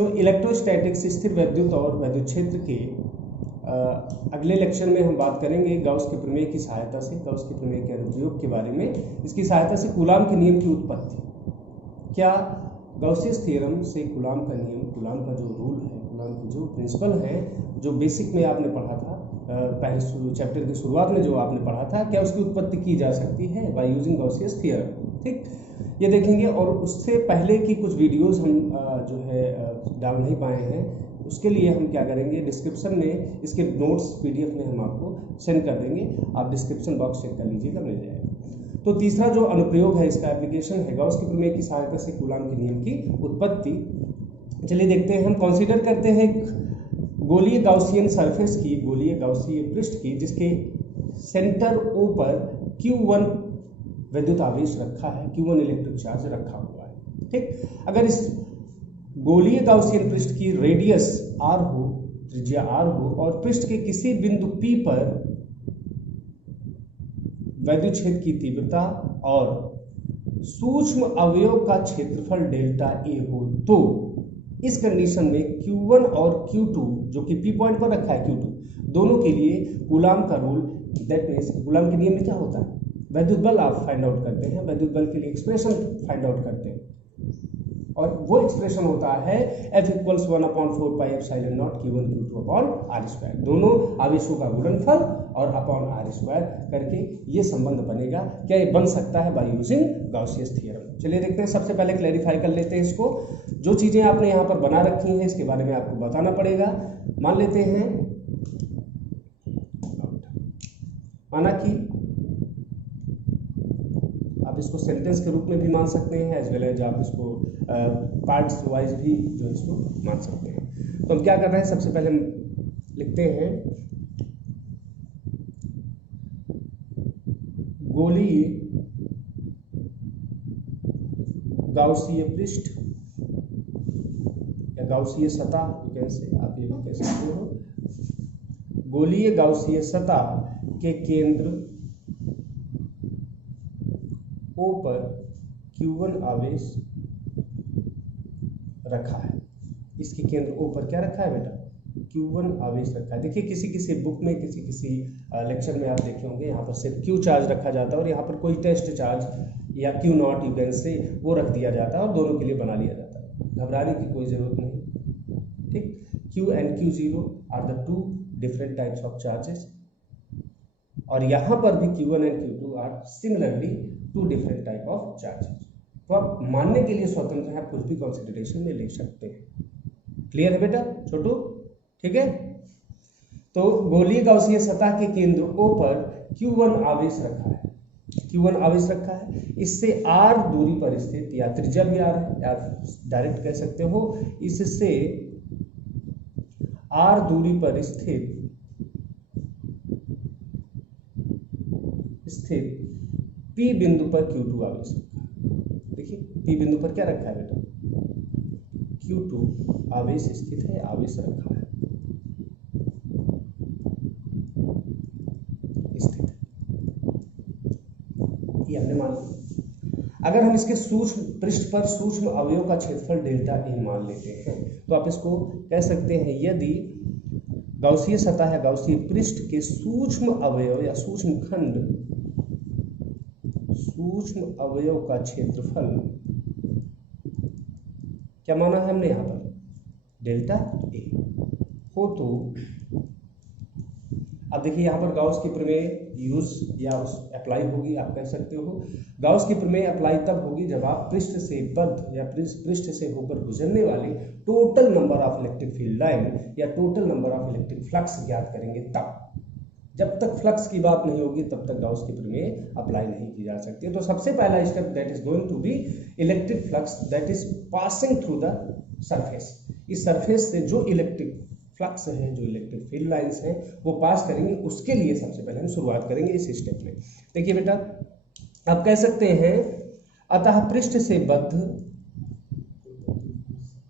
बच्चों, इलेक्ट्रोस्टैटिक्स स्थिर विद्युत और विद्युत क्षेत्र के अगले लेक्चर में हम बात करेंगे गाउस के प्रमेय की सहायता से, गाउस के प्रमेय के अनुप्रयोग के बारे में, इसकी सहायता से कूलाम के नियम की उत्पत्ति। क्या गाउसियस थ्योरम से कूलाम का नियम, कूलाम का जो रूल है, कूलाम की जो प्रिंसिपल है, जो बेसिक में आपने पढ़ा था, पहले चैप्टर की शुरुआत में जो आपने पढ़ा था, क्या उसकी उत्पत्ति की जा सकती है बाय यूजिंग गाउसियस थ्योरम। ठीक, ये देखेंगे। और उससे पहले की कुछ वीडियोस हम जो है डाल नहीं पाए हैं, उसके लिए हम क्या करेंगे, डिस्क्रिप्शन में इसके नोट्स पीडीएफ में हम आपको सेंड कर देंगे, आप डिस्क्रिप्शन बॉक्स चेक कर लीजिएगा, मिल जाएगा। तो तीसरा जो अनुप्रयोग है, इसका एप्लीकेशन है गाउस के प्रमेय की सहायता से कूलाम के नियम की उत्पत्ति। चलिए देखते हैं। हम कंसीडर करते हैं गोलीय गाउसियन सरफेस की, गोलीय गाउसीय पृष्ठ की, जिसके सेंटर ओ पर Q1 विद्युत आवेश रखा है, Q1 इलेक्ट्रिक चार्ज रखा हुआ है। ठीक, अगर इस गोलीय गाउसियन पृष्ठ की रेडियस r हो, त्रिज्या r हो, और पृष्ठ के किसी बिंदु P पर विद्युत क्षेत्र की तीव्रता और सूक्ष्म अवयव का क्षेत्रफल डेल्टा A हो, तो इस कंडीशन में Q1 और Q2 जो कि P पॉइंट पर रखा है, Q2 दोनों के लिए कूलाम का रूल, दैट मीन्स कूलाम के नियम में क्या होता है, विद्युत बल आप फाइंड आउट करते हैं, विद्युत बल के लिए एक्सप्रेशन फाइंड आउट करते हैं, और वो एक्सप्रेशन होता है F = 1/4 pi epsilon naught Q1 Q2 upon r²। दोनों आवेशों का गुणनफल और अपॉन r² करके ये संबंध बनेगा। क्या ये बन सकता है बाय यूजिंग गाउसियस थ्योरम। चलिए देखते हैं। सबसे पहले क्लैरिफाई कर लेते हैं इसको। जो चीजें आपने यहाँ पर बना रखी हैं इसके बारे में आपको बताना पड़ेगा। मान लेते हैं, माना कि आप इसको सेंटेंस के रूप में भी मान सकते हैं, एज वेल एज आप इसको पार्ट्स वाइज भी जो इसको मान सकते हैं। तो हम क्या कर रहे हैं, सबसे पहले हम लिखते हैं गोलीय गाउसीय पृष्ठ या गाउसीय सतह, कैसे आप ये भी कह सकते हो, गोलीय गाउसीय सतह के केंद्र O पर Q1 आवेश रखा है। इसके केंद्र O पर क्या रखा है बेटा, Q1 आवेश रखा है। देखिए किसी किसी बुक में, किसी किसी लेक्चर में आप देखे होंगे, यहाँ पर सिर्फ Q चार्ज रखा जाता है और यहाँ पर कोई टेस्ट चार्ज या Q0 यू कैन से वो रख दिया जाता है और दोनों के लिए बना लिया जाता है। घबराने की कोई जरूरत नहीं। ठीक, Q and Q0 are the two different types of charges, और यहाँ पर भी Q1 and Q2 are similarly two different type of charges. तो आप मानने के लिए स्वतंत्र हैं, कुछ भी कंसिडरेशन में ले सकते हैं। क्लियर है बेटा छोटू, ठीक है। तो गोलीय गाउसीय सतह के केंद्र O पर Q1 आवेश रखा है, Q1 आवेश रखा है, इससे R दूरी पर स्थित, या त्रिज्या भी R है, या डायरेक्ट कह सकते हो, इससे R दूरी पर स्थित P बिंदु पर Q2 आवेश रखा है। देखिए P बिंदु पर क्या रखा है बेटा, Q2 आवेश स्थित है, आवेश रखा है, स्थित है, ये हमने मान लिया। अगर हम इसके सूक्ष्म पृष्ठ पर सूक्ष्म अवयव का क्षेत्रफल डेल्टा A मान लेते हैं, तो आप इसको कह सकते हैं, यदि गाउसीय सतह या गाउसीय पृष्ठ के सूक्ष्म अवयव या सूक्ष्म खंड, सूक्ष्म अवयव का क्षेत्रफल क्या माना है हमने यहाँ पर, डेल्टा A हो, तो अब देखिए यहाँ पर गाउस की प्रमेय यूज या अप्लाई होगी, आप कह सकते हो। गाउस की प्रमेय अप्लाई तब होगी जब आप पृष्ठ से बद्ध या पृष्ठ से होकर गुजरने वाले total number of electric field line या total number of electric flux ज्ञात करेंगे। तब, जब तक फ्लक्स की बात नहीं होगी तब तक गाउस की प्रमेय अप्लाई नहीं की जा सकती। तो सबसे पहला step that is going to be electric flux that is passing through the surface. इस सरफेस से जो इलेक्ट्रिक फ्लक्स है, जो इलेक्ट्रिक फील्ड लाइंस हैं, वो पास करेंगे, उसके लिए सबसे पहले हम शुरुआत करेंगे इस स्टेप में। देखिए बेटा, आप कह सकते हैं, अतः पृष्ठ से बद्ध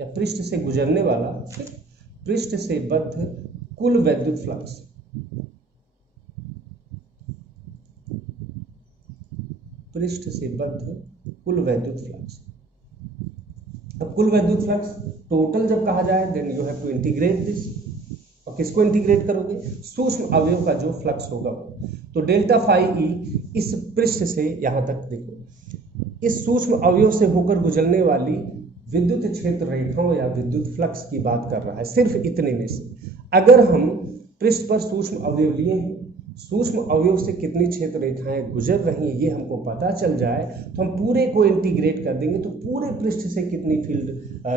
या पृष्ठ से गुजरने वाला, पृष्ठ से बद्ध कुल वैद्युत फ्लक्स, पृष्ठ से बद्ध कुल वैद्युत फ्लक्स अब कुल वैद्युत फ्लक्स टोटल जब कहा जाए then you have to integrate this. और किसको इंटीग्रेट करोगे? सूक्ष्म अवयव का जो फ्लक्स होगा वो। तो डेल्टा फाई ई इस पृष्ठ से यहाँ तक देखो, इस सूक्ष्म अवयव से होकर गुजरने वाली विद्युत क्षेत्र रेखाओं या विद्युत फ्लक्स की बात कर रहा है, सिर्फ इतने में से। अगर हम पृष्ठ पर सूक्ष्म अवयव लिए हैं, सूक्ष्म अवयव से कितनी क्षेत्र रेखाएं गुजर रही हैं ये हमको पता चल जाए तो हम पूरे को इंटीग्रेट कर देंगे, तो पूरे पृष्ठ से कितनी फील्ड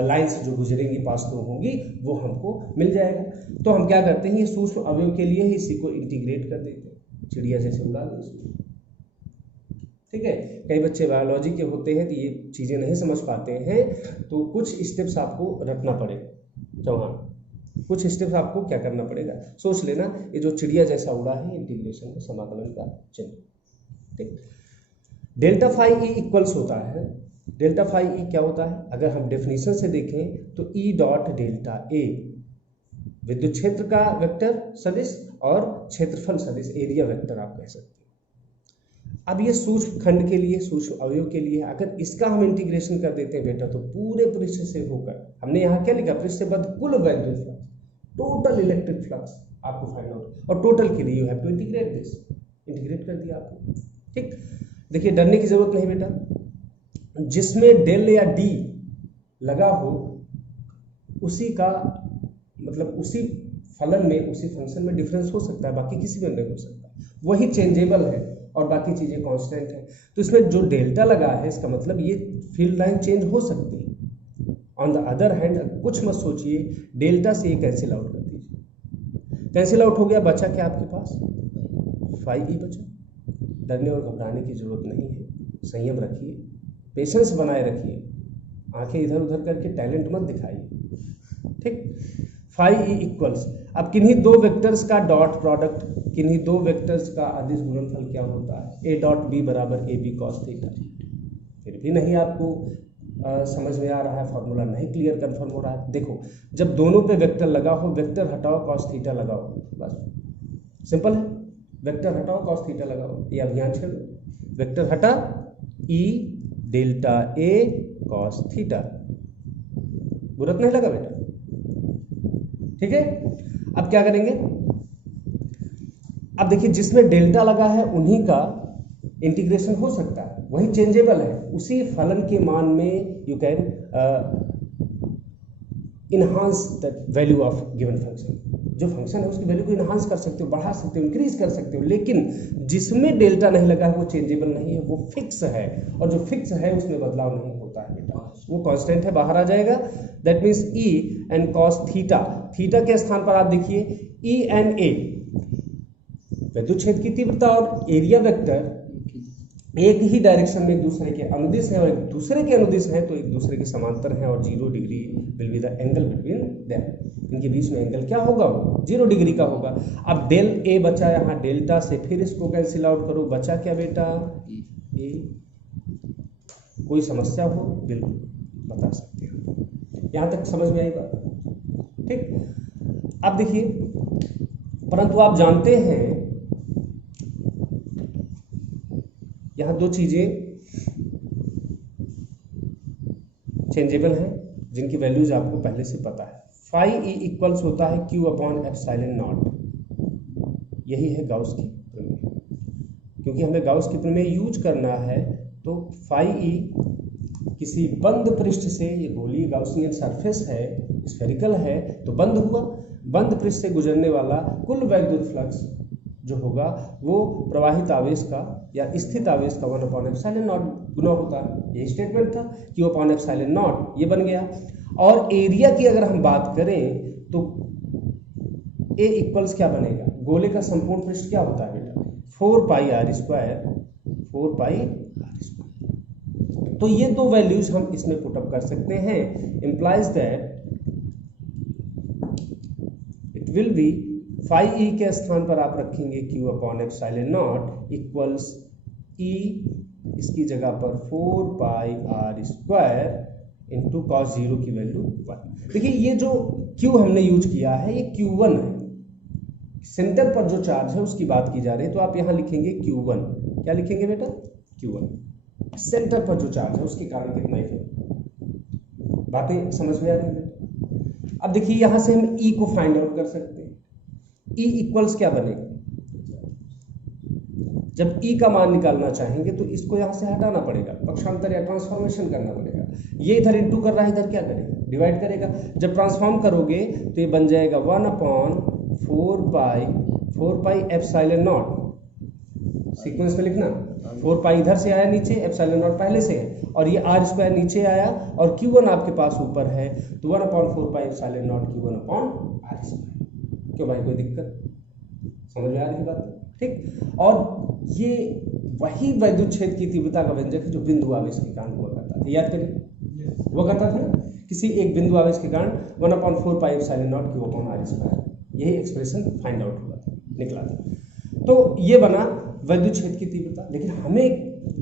लाइंस जो गुजरेंगी, पास थ्रू होंगी, वो हमको मिल जाएगा। तो हम क्या करते हैं, ये सूक्ष्म अवयव के लिए इसी को इंटीग्रेट कर देते हैं, चिड़िया जैसे उड़ा दो इसको। ठीक है, कई बच्चे बायोलॉजी के होते हैं तो ये चीज़ें नहीं समझ पाते हैं, तो कुछ स्टेप्स आपको रखना पड़ेगा। चौहान, कुछ स्टेप्स आपको क्या करना पड़ेगा, सोच लेना। ये जो चिड़िया जैसा उड़ा है, इंटीग्रेशन में समाकलन का चिन्ह। ठीक, डेल्टा फाई ई इक्वल्स होता है, डेल्टा फाई ई क्या होता है, अगर हम डेफिनेशन से देखें तो ई डॉट डेल्टा ए विद्युत क्षेत्र का वेक्टर सदिश और क्षेत्रफल सदिश, एरिया वेक्टर आप कह सकते हैं। अब ये सूक्ष्म खंड के लिए, सूक्ष्म अवयव के लिए अगर इसका हम इंटीग्रेशन कर देते हैं बेटा, तो पूरे पृष्ठ से होकर, हमने यहाँ क्या लिखा, पृष्ठ से बद्ध कुल वैद्युत फ्लक्स, टोटल इलेक्ट्रिक फ्लक्स आपको फाइंड आउट, और टोटल के लिए you have to integrate this, integrate कर दिया आपने। ठीक, देखिए डरने की जरूरत नहीं बेटा, जिसमें डेल या डी लगा हो उसी का मतलब उसी फलन में, उसी फंक्शन में डिफरेंस हो सकता है, बाकी किसी में नहीं हो सकता, वही चेंजेबल है और बाकी चीजें कांस्टेंट है। तो इसमें जो डेल्टा लगा है इसका मतलब ये फील्ड लाइन चेंज हो सकती है। ऑन द अदर हैंड कुछ मत सोचिए, डेल्टा से ये कैंसिल आउट कर दीजिए, कैंसिल आउट हो गया, बचा क्या आपके पास, फाई ई बचा। डरने और घबराने की जरूरत नहीं है, संयम रखिए, पेशेंस बनाए रखिए, आंखें इधर उधर करके टैलेंट मत दिखाइए। ठीक, फाई ई इक्वल्स, अब किन्हीं दो वेक्टर्स का डॉट प्रोडक्ट, किन्हीं दो वेक्टर्स का अदिश गुणनफल क्या होता है, ए डॉट बी बराबर ए बी कॉस थीटा। फिर भी नहीं आपको समझ में आ रहा है, फॉर्मूला नहीं क्लियर कंफर्म हो रहा है, देखो जब दोनों पे वेक्टर लगा हो, वेक्टर हटाओ कॉस थीटा लगाओ, बस सिंपल है, वेक्टर हटाओ कॉस थीटा लगाओ, ये अभियान छेड़ो, वेक्टर हटा ई डेल्टा ए कॉस थीटा, बुरत नहीं लगा बेटा। ठीक है, अब क्या करेंगे, अब देखिए जिसमें डेल्टा लगा है उन्हीं का इंटीग्रेशन हो सकता है, वही चेंजेबल है, उसी फलन के मान में you can enhance the value of given function, जो फंक्शन है उसकी वैल्यू को इनहांस कर सकते हो, बढ़ा सकते हो, इंक्रीज कर सकते हो, लेकिन जिसमें डेल्टा नहीं लगा है वो चेंजेबल नहीं है, वो फिक्स है, और जो फिक्स है उसमें बदलाव नहीं होता है बेटा, वो कांस्टेंट है, बाहर आ जाएगा। That means E and cos theta, theta के स्थान पर आप देखिए ई एंड ए, विद्युत क्षेत्र की तीव्रता और एरिया वेक्टर एक ही डायरेक्शन में एक दूसरे के अनुदिश हैं, और एक दूसरे के अनुदिश हैं तो एक दूसरे के समांतर हैं, और 0 degree will be the angle between them, इनके बीच में एंगल क्या होगा, 0 डिग्री का होगा। अब डेल ए बचा यहाँ डेल्टा से, फिर इसको कैंसिल आउट करो, बचा क्या बेटा, ए। कोई समस्या हो बिल्कुल बता सकते हो, यहाँ तक समझ में आई बात। ठीक, अब देखिए, परंतु आप जानते हैं यहाँ दो चीजें चेंजेबल हैं जिनकी वैल्यूज आपको पहले से पता है। फाई ई इक्वल्स होता है क्यू अपॉन एप्सिलॉन नॉट, यही है गाउस की प्रमेय, क्योंकि हमें गाउस की प्रमेय यूज करना है, तो फाई ई किसी बंद पृष्ठ से, ये गोलीय गाउसियन सरफेस है, स्फेरिकल है, तो बंद हुआ, बंद पृष्ठ से गुजरने वाला कुल वैद्युत फ्लक्स जो होगा वो प्रवाहित आवेश का या स्थित आवेश का 1 अपॉन एप्सिलॉन नॉट गुना होता है, ये स्टेटमेंट था, क्यू अपॉन एप्सिलॉन नॉट, ये बन गया। और एरिया की अगर हम बात करें तो ए इक्वल्स क्या बनेगा, गोले का संपूर्ण पृष्ठ क्या होता है बेटा, 4 pi r square, 4 pi r square. तो ये दो वैल्यूज हम इसमें पुटअप कर सकते हैं, implies that it will be phi E के स्थान पर आप रखेंगे q upon epsilon not equals E, इसकी जगह पर 4 pi r square into cos 0 की वैल्यू 1। देखिए ये जो क्यू हमने यूज किया है ये Q1 है, सेंटर पर जो चार्ज है उसकी बात की जा रही है, तो आप यहाँ लिखेंगे Q1, क्या लिखेंगे बेटा, Q1, सेंटर पर जो चार्ज है उसके कारण कितना इफेक्ट, बातें समझ में आ रही है? अब देखिए यहां से हम ई को फाइंड आउट कर सकते हैं। ई इक्वल्स क्या बनेगा? जब ई का मान निकालना चाहेंगे तो इसको यहां से हटाना पड़ेगा, पक्षांतर या ट्रांसफॉर्मेशन करना पड़ेगा। ये इधर इंटू कर रहा है, इधर क्या करेगा? डिवाइड करेगा। जब ट्रांसफॉर्म करोगे तो ये बन जाएगा 1/4 पाई एप्सिलॉन नॉट। सीक्वेंस में लिखना, 4 पाई इधर से आया नीचे, एप्सिलॉन नॉट पहले से है, और ये आर स्क्वायर नीचे आया और Q1 आपके पास ऊपर है, तो 1/4 pi epsilon naught Q1 upon r square. क्यों भाई, कोई दिक्कत? समझ में आ रही बात? ठीक। और ये वही वैद्युत क्षेत्र की तीव्रता का व्यंजक है जो बिंदु आवेश के कारण हुआ करता था। याद करिए, वो करता था किसी एक बिंदु आवेश के कारण 1/4 pi epsilon naught Q upon r square. यही एक्सप्रेशन फाइंड आउट हुआ था, निकला था। तो ये बना वैद्युत क्षेत्र की तीव्रता। लेकिन हमें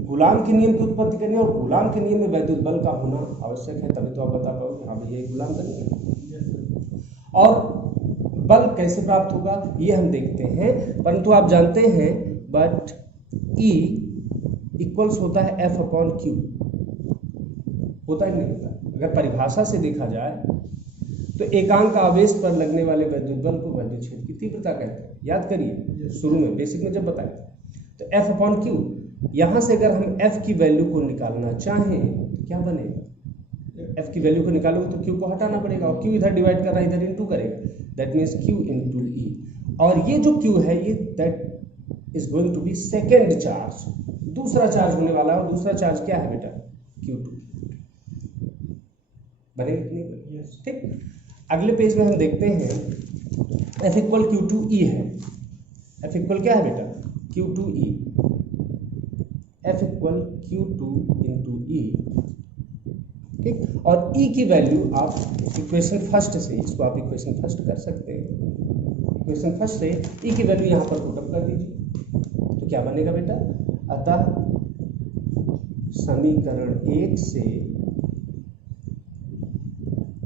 गुलाम के नियम की उत्पत्ति करनी है, और गुलाम के नियम में वैद्युत बल का होना आवश्यक है, तभी तो आप बता पाओगे हाँ भैया गुलाम का नियम। और बल कैसे प्राप्त होगा ये हम देखते हैं, परंतु आप जानते हैं बट E इक्वल्स होता है F अपॉन Q। होता है नहीं होता? अगर परिभाषा से देखा जाए तो एकांक आवेश पर लगने वाले वैद्युत बल को वैद्युत क्षेत्र की तीव्रता कहते हैं। याद करिए शुरू में बेसिक में जब बताया था। तो F अपॉन Q, यहां से अगर हम F की वैल्यू को निकालना चाहें तो क्या बनेगा? F की वैल्यू को निकालोगे तो Q को हटाना पड़ेगा, और Q इधर डिवाइड कर रहा है, इधर इंटू करेगा, that means Q into E। और ये जो Q है ये that is going to be second charge, दूसरा चार्ज होने वाला है। और दूसरा चार्ज क्या है बेटा? Q2। बनेगा कि नहीं? ठीक। अगले पेज में हम देखते हैं F इक्वल Q2E है। F इक्वल क्या है बेटा? Q2E। F equal Q2 into E। ठीक। और E की वैल्यू आप इक्वेशन फर्स्ट से, इसको आप इक्वेशन फर्स्ट कर सकते हैं। इक्वेशन फर्स्ट से E की वैल्यू यहाँ पर पुटअप कर दीजिए, तो क्या बनेगा बेटा? अतः समीकरण 1 से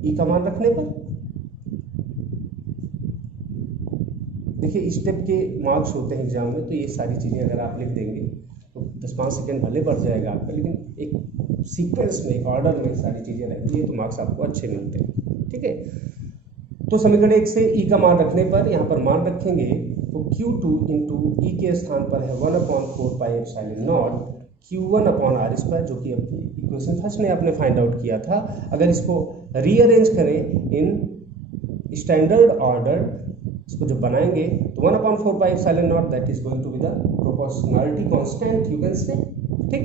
E का मान रखने पर, देखिए स्टेप के मार्क्स होते हैं एग्जाम में, तो ये सारी चीज़ें अगर आप लिख देंगे तो 10-5 सेकेंड भले बढ़ जाएगा आपका, लेकिन एक सीक्वेंस में, एक ऑर्डर में सारी चीज़ें रहती है तो मार्क्स आपको अच्छे मिलते हैं। ठीक है। तो समीकरण 1 से E का मान रखने पर, यहाँ पर मान रखेंगे तो Q2 इंटू E के स्थान पर है 1/4 pi epsilon naught Q1 upon r square, जो कि इक्वेशन फर्स्ट में आपने फाइंड आउट किया था। अगर इसको रीअरेंज करें इन स्टैंडर्ड ऑर्डर, इसको जब बनाएंगे तो 1/4 pi epsilon naught that is going to be the proportionality constant you can say. ठीक।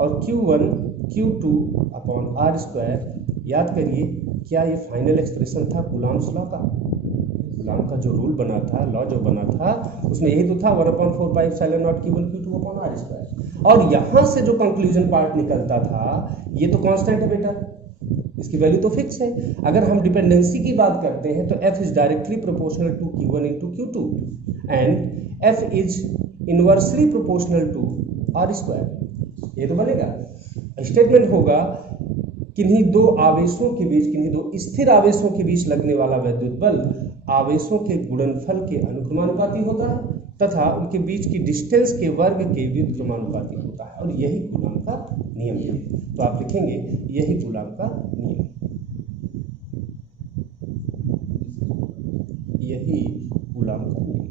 और Q1 Q2 upon r square, याद करिए क्या ये फाइनल एक्सप्रेशन था कूलॉम्स लॉ का? कूलॉम का जो रूल बना था, लॉ जो बना था, उसमें यही तो था 1/4 pi epsilon naught Q1 Q2 upon r square. और यहां से जो कंक्लूजन पार्ट निकलता था ये तो कांस्टेंट है बेटा, इसकी वैल्यू तो फिक्स है। अगर हम डिपेंडेंसी की बात करते हैं तो F is directly proportional to Q1 into Q2 and F is inversely proportional to r square. ये तो बनेगा। स्टेटमेंट होगा किन्हीं दो आवेशों के बीच, किन्हीं दो स्थिर आवेशों के बीच लगने वाला वैद्युत बल आवेशों के गुणनफल के अनुक्रमानुपाती होता है तथा उनके बीच की डिस्टेंस के वर्ग के व्युत्क्रमानुपाती होता है, और यही कूलॉम का नियम है। तो आप लिखेंगे यही कूलॉम का नियम, यही कूलॉम का नियम।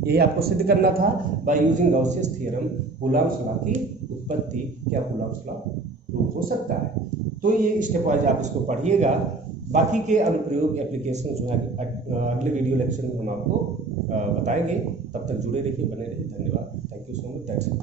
यही आपको सिद्ध करना था by using Gauss's theorem. Coulomb's law की उत्पत्ति, क्या कूलॉम्स लॉ प्रूव हो सकता है? तो ये स्टेप वाइज आप इसको पढ़िएगा। बाकी के अनुप्रयोग एप्लीकेशन जो है अगले वीडियो लेक्चर में हम आपको बताएंगे। तब तक जुड़े रहिए, बने रहिए। धन्यवाद। Thank you so much. That's it.